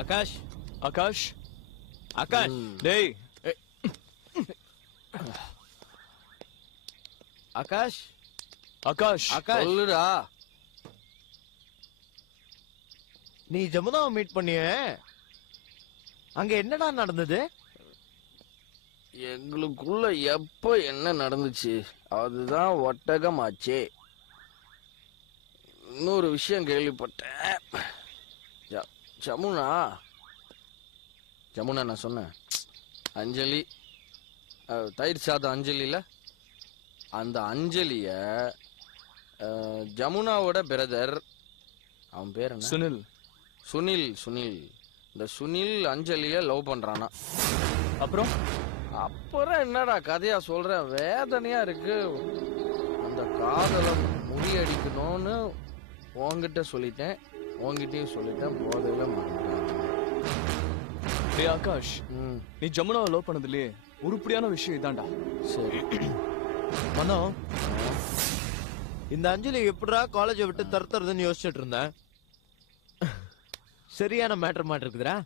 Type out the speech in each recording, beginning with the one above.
ஆகாஷ் ஆகாஷ் ஆகாஷ் டேய் ஆகாஷ் ஆகாஷ் ஆகாஷ் சொல்லுடா. நீ ஜமுனாவை மீட் பண்ணிய அங்க என்னடா நடந்தது? எங்களுக்குள்ள எப்ப என்ன நடந்துச்சு அதுதான் ஒட்டகமாச்சே. இன்னொரு விஷயம் கேள்விப்பட்டேன். ஜமுனா ஜமுனா நான் சொன்னேன் அஞ்சலி, தயிர் சாதம் அஞ்சலில, அந்த அஞ்சலிய ஜமுனாவோட பிரதர், அவன் பேர் என்ன? சுனில். சுனில். சுனில் இந்த சுனில் அஞ்சலிய லவ் பண்றானா. அப்புறம் அப்புறம் என்னடா கதையா சொல்ற, வேதனையா இருக்கு. அந்த காதலை முறியடிக்கணும்னு உன்கிட்ட சொல்லிட்டேன், உன்கிட்டயும் சொல்லிட்டேன், போதையில மாட்டேன். டேய் ஆகாஷ், நீ ஜமுனாவை லவ் பண்ணதுலயே உருப்படியான விஷயம் இதான்டா. சரி மனோ, இந்த அஞ்சலி எப்படா காலேஜை விட்டு தருதுன்னு யோசிச்சுட்டு இருந்தேன். சரியான மேட்டர் மாட்டு இருக்குதுடா.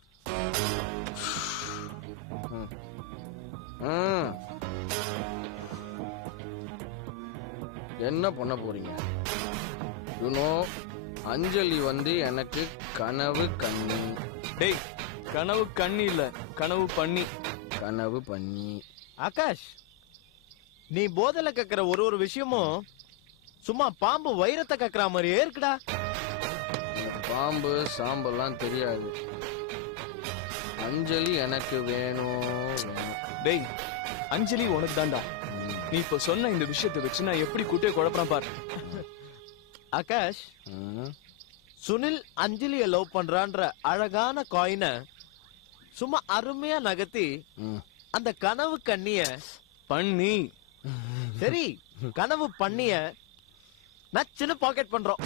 என்ன பண்ண போறீங்க? அஞ்சலி வந்து எனக்கு கனவு கண்ணி. டேய், கனவு கண்ணி இல்ல, கனவு பண்ணி. கனவு பண்ணி. ஆகாஷ், நீ போதையில கேக்குற ஒரு விஷயமும் சும்மா பாம்பு வைரத்தை கேக்குற மாதிரியே இருக்குடா. பாம்பு சாம்பெல்லாம் தெரியாது. அஞ்சலி எனக்கு வேணும். டேய், அஞ்சலி உனக்கு தான்டா. நீ இப்ப சொன்ன இந்த விஷயத்தை வச்சு நான் எப்படி குட்டையை குழப்பறேன் பாரு. ஆகாஷ், சுனில் அஞ்சலிய லவ் பண்றான்ற அழகான காயினை சும்மா அருமையா நகர்த்தி அந்த கனவு கண்ணிய பண்ணி, சரி கனவு பண்ணிய நச்சுன்னு பாக்கெட் பண்றோம்.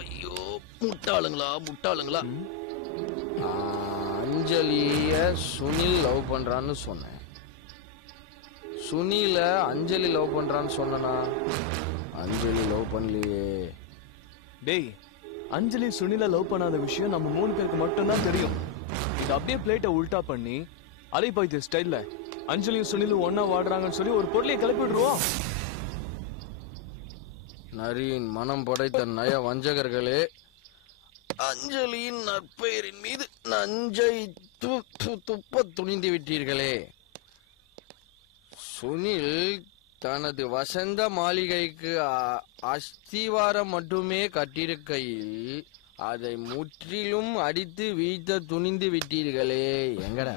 ஐயோ முட்டாளுங்களா முட்டாளுங்களா. அஞ்சலிய சுனில் லவ் பண்றான்னு சொன்னேன், சுனில அஞ்சலி லவ் பண்றான்னு சொன்னா, அஞ்சலி லவ் பண்ணலையே. டேய், அஞ்சலி சுனில லவ் பண்ணாத விஷயம் நம்ம 3 பேருக்கு மட்டும்தான் தெரியும். இது அப்படியே பிளேட்டை உல்டா பண்ணி அலைபாய்த்த ஸ்டைல்ல அஞ்சலியும் சுனிலும் ஒன்னா வாடுறாங்கன்னு சொல்லி ஒரு பொருளையை கிளப்பி விடுறோம். நரியின் மனம் படைத்த நய வஞ்சகர்களே, அஞ்சலியின் நற்பெயரின் மீது நஞ்சை துப்ப துணிந்து விட்டீர்களே. சுனில் தனது வசந்த மாளிகைக்கு அஸ்திவாரம் மட்டுமே கட்டிருக்கையில் அதை முற்றிலும் அடித்து வீழ்த்த துணிந்து விட்டீர்களே. எங்கடா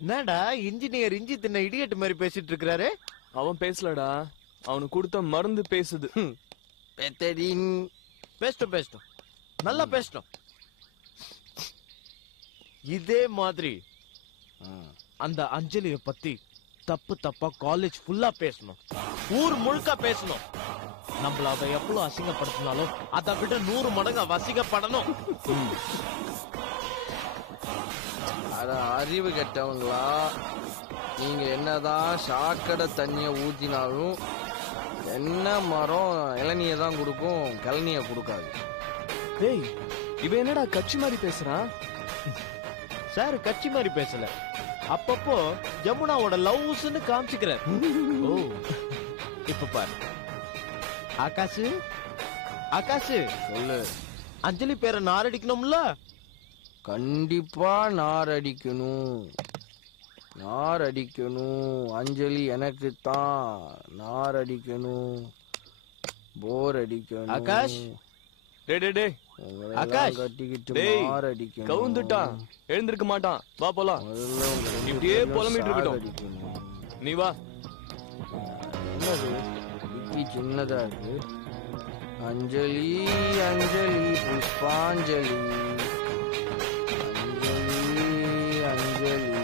என்னடா இன்ஜினியர் இஞ்சி தின்ன இடியட் மாதிரி பேசிட்டு இருக்கிறாரு? அவன் பேசலடா, அவனுக்கு கொடுத்த மருந்து பேசுது. பேசிட்டோம், நல்லா பேசிட்டோம். இதே மாதிரி அந்த அஞ்சலிய பத்தி தப்பா காலேஜ் ஃபுல்லா பேசணும், ஊர் முழுக்க பேசணும். நம்மள அதை எவ்வளவு அசிங்கப்படுத்தினாலும் அதை விட 100 மடங்கு அசிங்கப்படணும். அத அறிவு கெட்டவங்களா, நீங்க என்னதான் சாக்கடை தண்ணிய ஊத்தினாலும் என்ன மரம் இளநிய தான் கொடுக்கும், கிளநிய கொடுக்காது. டேய், இவன் என்னடா கட்சி மாதிரி பேசுறான்? சார் கட்சி மாதிரி பேசல, அப்பப்போ ஜமுனாவோட லவ்ஸ்ன்னு காமிச்சுக்கிறார். ஓ, இப்ப பாரு. ஆகாஷ், சொல்லு. அஞ்சலி பேரை நாரடிக்கணும்ல? கண்டிப்பா நார் அடிக்கணும். அஞ்சலி எனக்கு தான் நார் அடிக்கணும், போர் அடிக்கணும். ஆகாஷ், டே ஆகாஷ், கட்டிக்கிட்டு நார் அடிக்கணும். கவுந்துட்டான், எழுந்திருக்க மாட்டான். வா போலாம். இப்படியே புலம்பிட்டு இருக்கட்டும். நீ வா. என்னது சின்னதா இருக்கு? அஞ்சலி அஞ்சலி புஷ்பாஞ்சலி, அஞ்சலி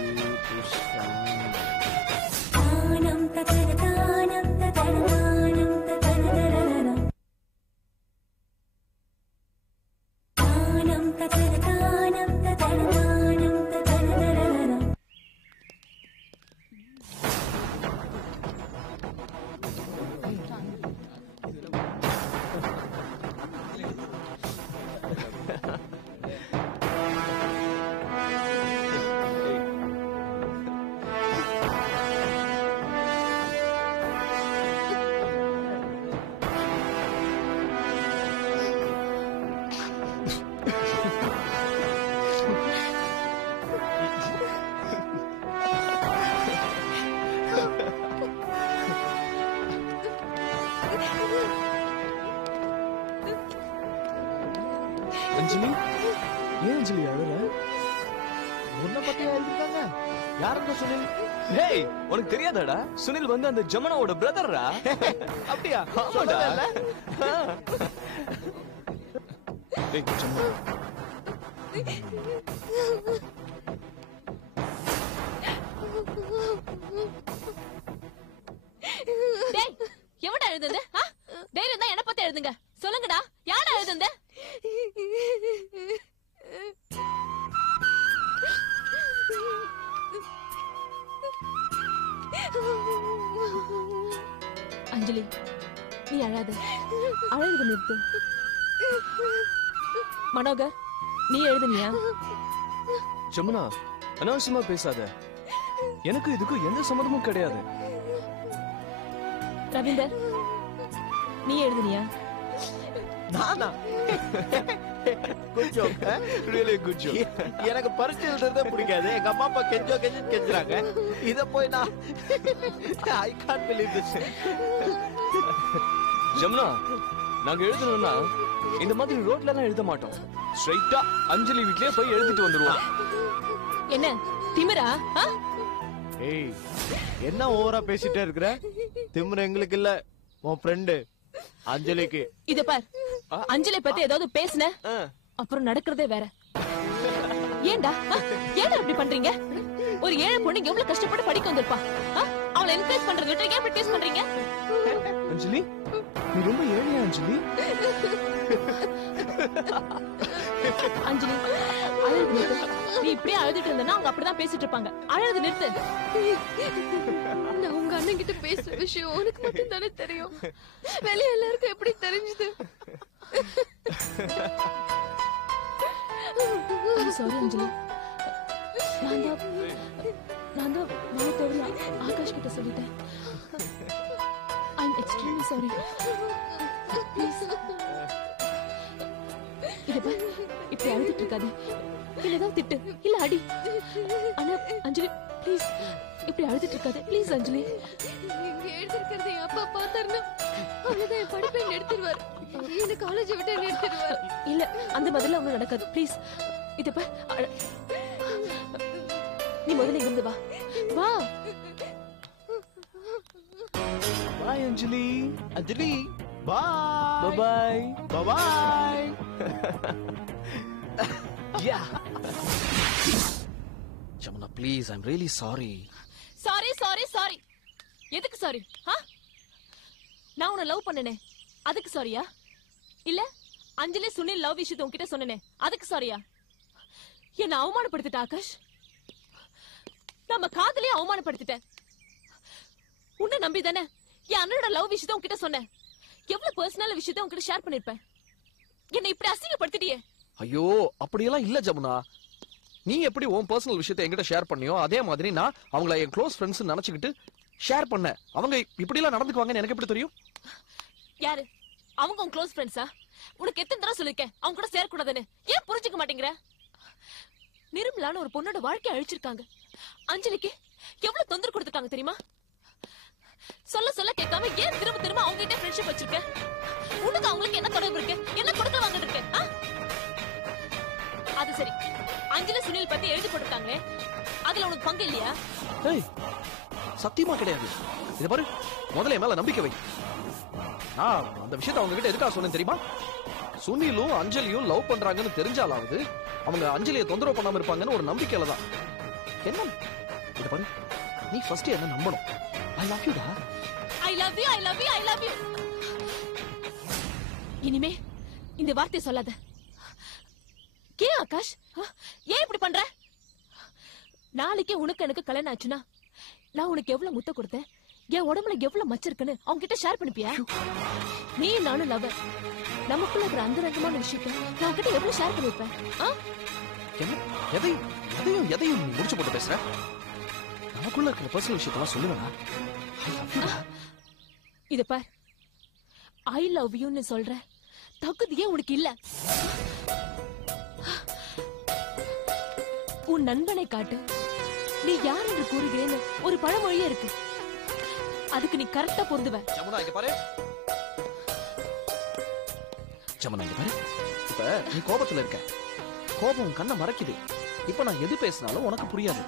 அஞ்சலி, ஏன் அஞ்சலி அழற? உன்னை பத்தி எழுதிருக்காங்க. யாருன்னு சுனில்? ஹேய், உனக்கு தெரியாதாடா? சுனில் வந்து அந்த ஜமுனாவோட பிரதர்ரா. அப்படியா? ஆமாடா. டேய் ஜமுனா. டேய், எவன்டா எழுதுது? தைரியம் தான் என்ன பத்தி எழுதுங்க. சொல்லுங்கடா, யாரா எழுதுது? அஞ்சலி, நீ அழாத. அழகு நிறுத்து. மனோகர், நீ எழுதுனியா? ஜமுனா, அனாவசியமா பேசாத. எனக்கு இதுக்கு எந்த சம்மதமும் கிடையாது. ரவீந்தர், நீ எழுதுனியா? நானா? Good joke. Really good joke. எனக்கு பரிசு எழுதுறதே பிடிக்காது. எங்க அம்மா அப்பா கெஞ்சுறாங்க. இத போய் நான் I can't believe this. Jamuna, நாங்க எழுதணும்னா இந்த மாதிரி ரோட்ல எல்லாம் எழுத மாட்டோம். ஸ்ட்ரைட்டா அஞ்சலி வீட்லயே போய் எழுதிட்டு வந்துருவோம். என்ன திமிரா? ஏய், என்ன ஓவரா பேசிட்டே இருக்கற? திமிரு எங்களுக்கு இல்ல, உன் ஃப்ரெண்டு அஞ்சலிக்கு. இத பார், அஞ்சலி பத்தி ஏதாவது பேசுன அப்புறம் நடக்கிறதே வேற. ஏன்டா ஏன்டா இப்படி பண்றீங்க? ஒரு ஏழை பொண்ணு எவ்வளவு கஷ்டப்பட்டு படிக்க வந்திருப்பா. அவளை என்கரேஜ் பண்றத விட்டு ஏன் இப்படி டேஸ்ட் பண்றீங்க? அஞ்சலி, நீ ரொம்ப ஏழையா அஞ்சலி? அஞ்சலி, அழுது நிறுத்து. நீ இப்படியே அழுதுட்டு இருந்தனா அவங்க அப்படிதான் பேசிட்டு இருப்பாங்க. அழுது நிறுத்து. நான் உங்க அண்ணன் கிட்ட பேசுற விஷயம் உனக்கு மட்டும் தானே தெரியும். வெளிய எல்லாருக்கும் எப்படி தெரிஞ்சது? சாரி அஞ்சலி. நான் தான் மாத்தோட ஆகாஷ் கிட்ட சொல்லிட்டேன். I'm extremely sorry. Please. இத பார், இப்படி அழுதுட்டு இருக்காத. இல்லதான் திட்டு, இல்ல அடி. ஆனா அஞ்சலி, ப்ளீஸ் இப்படி அழுதுட்டு இருக்காத. ப்ளீஸ் அஞ்சலி. இங்க எழுதிருக்கிறத என் அப்பா பார்த்தாருன்னா அவ்வளவுதான், என் படிப்பை நிறுத்திடுவார். என்ன காலேஜ் விட்டு நிறுத்திடுவார். இல்ல, அந்த மாதிரிலாம் ஒண்ணும் நடக்காது. ப்ளீஸ் இத பார். நீ முதல்ல இருந்து வா. வா. Bye Anjali. Anjali, bye. Bye bye. Yeah Jamuna, please, I am really sorry. Sorry sorry sorry. எதுக்கு சாரி? நான் உன்னை லவ் பண்ணனே, அதுக்கு சாரியா? இல்ல அஞ்சலி சுனில் லவ் விஷயத்தை உன்கிட்ட சொன்னனே, அதுக்கு சாரியா? என்ன அவமானப்படுத்திட்ட ஆகாஷ். நம்ம காதலையே அவமானப்படுத்திட்டேன். உன்னை நம்பி தானே என் அண்ணனோட லவ் விஷயத்தை உன்கிட்ட சொன்னேன். எவ்வளவு பர்சனல் விஷயத்தை உன்கிட்ட ஷேர் பண்ணிருப்பேன். என்னை இப்படி அசிங்கப்படுத்திட்டியே. ஐயோ, அப்படியெல்லாம் இல்ல ஜமுனா. நீ எப்படி உன் பர்சனல் விஷயத்தை என்கிட்ட ஷேர் பண்ணியோ அதே மாதிரி நான் அவங்கள என் க்ளோஸ் ஃப்ரெண்ட்ஸ் நினைச்சுக்கிட்டு ஷேர் பண்ண. அவங்க இப்படி எல்லாம் நடந்துக்குவாங்கன்னு எனக்கு எப்படி தெரியும்? யாரு அவங்க? உன் க்ளோஸ் ஃப்ரெண்ட்ஸா? உனக்கு எத்தனை தடவை சொல்லிருக்கேன் அவங்க கூட சேரக்கூடாதுன்னு. ஏன் புரிஞ்சுக்க மாட்டேங்கிற? நிர்மலான ஒரு பொண்ணோட வாழ்க்கையை அழிச்சிருக்காங்க. அஞ்சலிக்கு எவ்வளவு தொந்தரவு கொடுத்துட்டாங்க தெரியுமா? சொல்ல சொல்ல கேட்காம ஏன் திரும்ப திரும்ப அவங்க கிட்ட ஃப்ரெண்ட்ஷிப் வச்சிருக்க? உனக்கு அவங்களுக்கு என்ன தொடர்பு இருக்கு? என்ன கொடுக்க வாங்கிட்டு இருக்கு? அது சரி, அஞ்சலி சுனில் பத்தி எழுதி போட்டிருக்காங்களே, அதுல உனக்கு பங்கு இல்லையா? ஏய், சத்தியமா கிடையாது. இத பாரு, முதல்ல என் மேல நம்பிக்கை வை. நான் அந்த விஷயத்தை அவங்க கிட்ட எதுக்காக சொன்னேன் தெரியுமா? சுனிலும் அஞ்சலியும் லவ் பண்றாங்கன்னு தெரிஞ்சாலாவது அவங்க அஞ்சலியை தொந்தரவு பண்ணாம இருப்பாங்கன்னு ஒரு நம்பிக்கையில தான். என்ன இத பாரு, நீ ஃபர்ஸ்ட் என்ன நம்பணும். I love you டா. I love you, I love you, I love you. இனிமே இந்த வார்த்தை சொல்லாத. ஏன் ஆகாஷ், ஏன் இப்படி பண்ற? நாளைக்கே உனக்கு எனக்கு கல்யாணம் ஆச்சுன்னா நான் உனக்கு எவ்வளவு முத்த கொடுத்தேன், என் உடம்புல எவ்வளவு மச்சிருக்குன்னு அவங்க கிட்ட ஷேர் பண்ணிப்பியா? நீ நானும் லவர், நமக்குள்ள இருக்கிற அந்தரங்கமான விஷயத்தை நான் உன்கிட்ட எவ்வளவு ஷேர் பண்ணிருப்பேன்? எதையும் எதையும் முடிச்சு போட்டு பேசுற. நமக்குள்ள இருக்கிற பர்சனல் விஷயத்தெல்லாம் சொல்லுவேனா? இத பார், ஐ லவ் யூன்னு சொல்ற தகுதியே உனக்கு இல்ல. உன் நண்பனை காட்டு, நீ யார் என்று கூறுகிறேன்னு ஒரு பழமொழியே இருக்கு. அதுக்கு நீ கரெக்டா பொருந்துவ. ஜமுனா, இங்க பாரு, ஜமுனா இங்க பாரு, இப்ப நீ கோபத்துல இருக்க, கோபம் கண்ணை மறைக்குது. இப்ப நான் எது பேசினாலும் உனக்கு புரியாது.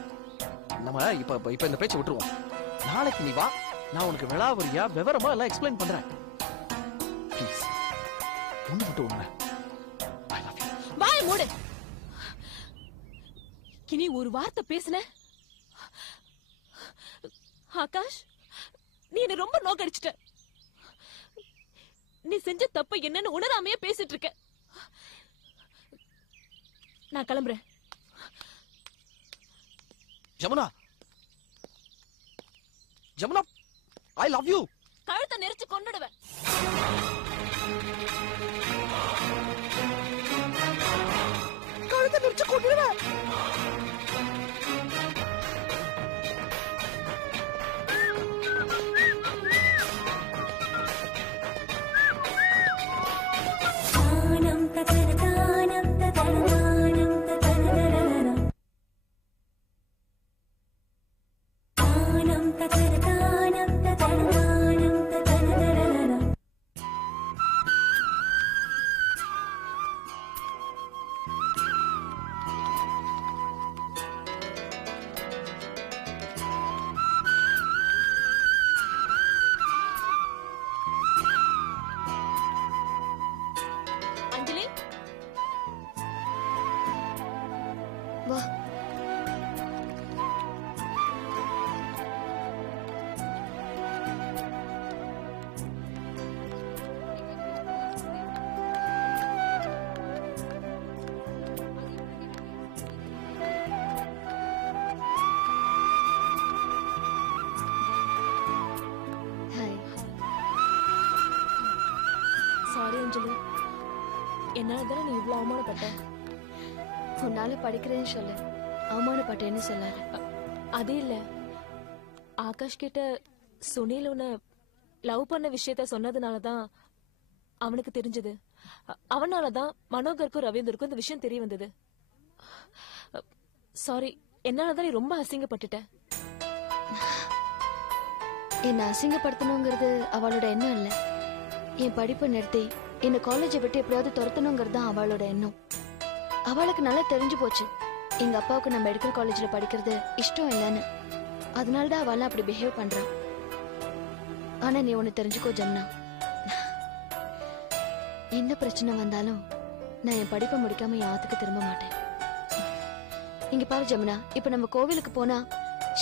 நம்ம இப்ப இந்த பேச்சை விட்டுருவோம். நாளைக்கு நீ வா, நான் உனக்கு விளாவரியா விவரமா எல்லாம் எக்ஸ்பிளைன் பண்றேன். ப்ளீஸ் ஒண்ணு மட்டும் உண்மை, ஐ லவ் யூ. வாய் மூடு. இனி ஒரு வார்த்தை பேசுன ஆகாஷ், நீ என்ன ரொம்ப நோக்கடிச்சிட்ட. நீ செஞ்ச தப்பு என்னன்னு உணராமையே பேசிட்டு இருக்க. நான் கிளம்புறேன். Jamuna, Jamuna, I love you. கழுத்தை நெரிச்சு கொன்னுடுவேன். கழுத்தை நெரிச்சு கொன்னுடுவேன். அஞ்சலி, வா. ஹாய். சாரி அஞ்சலி, என்னால தானே நீ இவ்வளவு அவமானப்பட்ட. உன்னால படிக்கிறேன்னு சொல்லு, அவமானப்பட்டேன்னு சொல்லாரு. அது இல்ல, ஆகாஷ் கிட்ட சுனில் உன்னை லவ் பண்ண விஷயத்த சொன்னதுனாலதான் அவனுக்கு தெரிஞ்சது. அவனாலதான் மனோகருக்கும் ரவீந்தருக்கும் இந்த விஷயம் தெரிய வந்தது. சாரி, என்னாலதான் நீ ரொம்ப அசிங்கப்பட்டுட்ட. என்ன அசிங்கப்படுத்தணுங்கிறது அவளோட எண்ணம் இல்ல. என் படிப்பை நிறுத்தி என்ன காலேஜை விட்டு எப்படியாவது துரத்தணுங்கிறது தான் அவளோட எண்ணம். அவளுக்கு நல்லா தெரிஞ்சு போச்சு எங்க அப்பாவுக்கு நான் மெடிக்கல் காலேஜ்ல படிக்கிறது இஷ்டம் இல்லைன்னு. அதனாலதான் அவள் அப்படி பிஹேவ் பண்றான். ஆனா நீ ஒண்ணு தெரிஞ்சுக்கோ ஜமுனா, என்ன பிரச்சனை வந்தாலும் நான் என் படிப்பை முடிக்காம என் ஆத்துக்கு திரும்ப மாட்டேன். இங்க பாரு ஜமுனா, இப்ப நம்ம கோவிலுக்கு போனா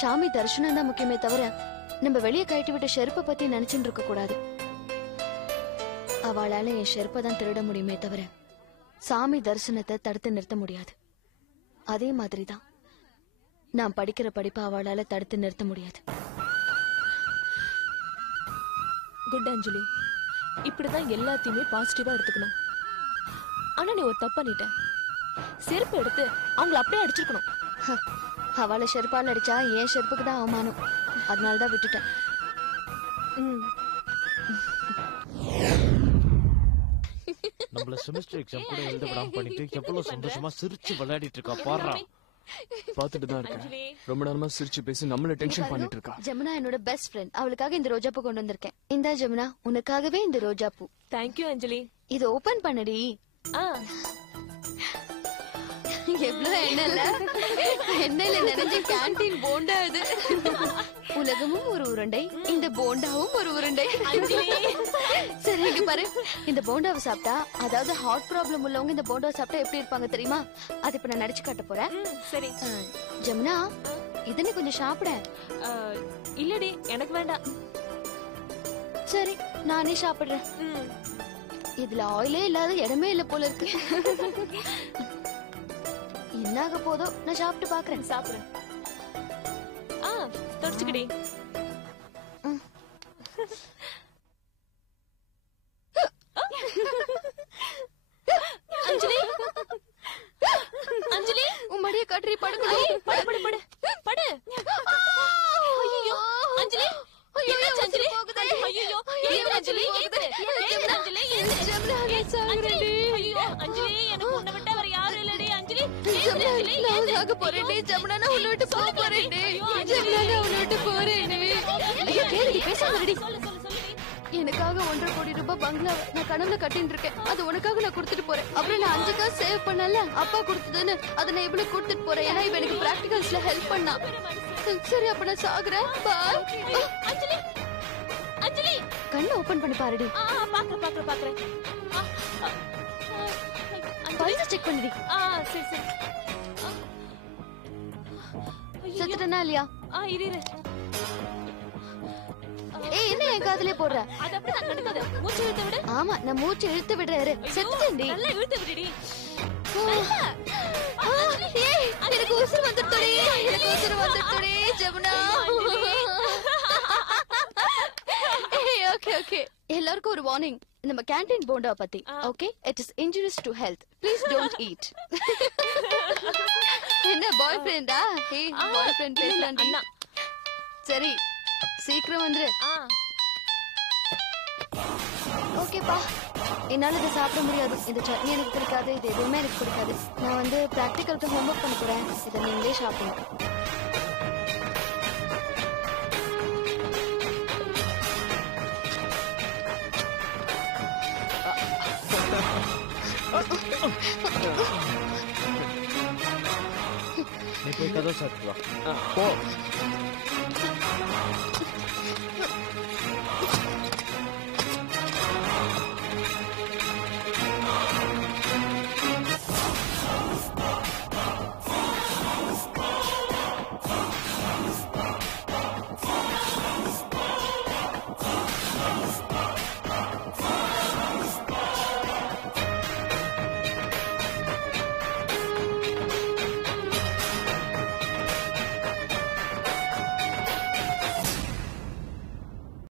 சாமி தரிசனம் தான் முக்கியமே தவிர நம்ம வெளியே கழட்டி விட்ட ஷெருப்பை பத்தி நினைச்சுட்டு இருக்க கூடாது. அவளால என் ஷெருப்பை தான் திருட முடியுமே தவிர சாமி தரிசனத்தை தடுத்து நிறுத்த முடியாது. அதே மாதிரிதான் நான் படிக்கிற படிப்பை அவளால தடுத்து நிறுத்த முடியாது. குட் அஞ்சலி, இப்படிதான் எல்லாத்தையுமே பாசிட்டிவா எடுத்துக்கணும். ஆனா நீ ஒரு தப்பு பண்ணிட்ட. செருப்பு எடுத்து அவங்கள அப்படியே அடிச்சிருக்கணும். அவளை ஷெருப்பால் அடிச்சா என் ஷெருப்புக்கு தான் அவமானம். அதனாலதான் விட்டுட்டேன். நம்மள செமஸ்டர் எக்ஸாம் கூட எழுத விடாம பண்ணிட்டு எவ்வளவு சந்தோஷமா சிரிச்சு விளையாடிட்டு இருக்கா பாருடா. பாத்துட்டு தான் இருக்கேன். ரொம்ப நேரமா சிரிச்சு பேசி நம்மள டென்ஷன் பண்ணிட்டு இருக்கா. ஜமுனா என்னோட பெஸ்ட் ஃப்ரெண்ட். அவளுக்காக இந்த ரோஜா பூ கொண்டு வந்திருக்கேன். இந்தா ஜமுனா, உனக்காகவே இந்த ரோஜா பூ. தேங்க்யூ அஞ்சலி. இது ஓபன் பண்ணடி. எவ்வளவு எண்ணெய்ல எண்ணெயில நிறைஞ்ச கேண்டீன் போண்டா இது. உலகமும் ஒரு உருண்டை, இந்த போண்டாவும் ஒரு உருண்டை. சரி இங்க பாரு, இந்த போண்டாவை சாப்பிட்டா, அதாவது ஹார்ட் ப்ராப்ளம் உள்ளவங்க இந்த போண்டாவை சாப்பிட்டா எப்படி இருப்பாங்க தெரியுமா? அது இப்ப நான் நடிச்சு காட்ட போறேன். சரி ஜமுனா, இதை நீ கொஞ்சம் சாப்பிட. இல்லடி, எனக்கு வேண்டாம். சரி நானே சாப்பிடுறேன். இதுல ஆயிலே இல்லாத இடமே இல்ல போல இருக்கு. என்னாக போதோ, நான் சாப்பிட்டு பாக்குறேன். சாப்பிடு. தொடச்சுக்கடி. அஞ்சலி, அஞ்சலி, உன் மடியை காட்டுறி. படுங்க. படு படு படு படு. ஐயோ அஞ்சலி, என்னாச்சு அஞ்சலி? ஐயோ ஏன் அஞ்சலி? ஏன் அஞ்சலி? ஐயோ அஞ்சலி, எனக்கு உன்னை விட்டா வேற யாரும் இல்லடி. அஞ்சலி நான் சாக போறேன்டி. ஜமுனா, நான் உன்னை விட்டு போக போறேன்டி. ஜமுனா, நான் உன்னை விட்டு போறேன்டி. ஐயோ கேளுடி, பேசாம ரெடி. சொல்லு சொல்லு சொல்லு. எனக்காக 1.5 கோடி ரூபாய் பங்களாவை நான் கனவுல கட்டிட்டு இருக்கேன். அது உனக்காக நான் கொடுத்துட்டு போறேன். அப்புறம் நான் 5 காசு சேவ் பண்ணல, அப்பா கொடுத்ததுன்னு அதை நான் இவ்வளவு கொடுத்துட்டு போறேன். ஏன்னா இவ எனக்கு பிராக்டிகல்ஸ்ல ஹெல்ப் பண்ணா. சரி அப்ப நான் சாகுறேன். பாய். அஞ்சலி அஞ்சலி கண்ணை ஓபன் பண்ணி பாருடி. பாக்குறேன் பல்ஸ் செக் பண்ணுடி. சரி சரி செத்துட்டனா இல்லையா? இரு ஏய் என்ன என் காதுலயே போடுற? அது அப்படியே நான் கண்டுக்காத. மூச்சு இழுத்து விடு. ஆமா நான் மூச்சு இழுத்து விடுறேன். செத்துட்டேன்டி. நல்லா இழுத்து விடுடி. ஏய் எனக்கு உசுர் வந்துடுடி. எனக்கு உசுர் வந்துடுடி ஜமுனா. ஏய் ஓகே ஓகே. எல்லாருக்கும் ஒரு வார்னிங். நம்ம கேண்டீன் போண்டா பத்தி. Okay it is injurious to health. Please don't eat. என்ன பாய் ஃப்ரெண்டா? ஏய் பாய் ஃப்ரெண்ட் பேசலாம்டி. சரி சீக்கிரம் வந்துரு. ஓகேப்பா. என்னால இதை சாப்பிட முடியாது. இந்த சட்னி எனக்கு பிடிக்காது. இது எதுவுமே எனக்கு பிடிக்காது. நான் வந்து பிராக்டிகலுக்கு ஹோம்ஒர்க் பண்ண போறேன். இதை நீங்களே சாப்பிடணும். நீ போய் கதை சாப்பிட்டு வா. போ.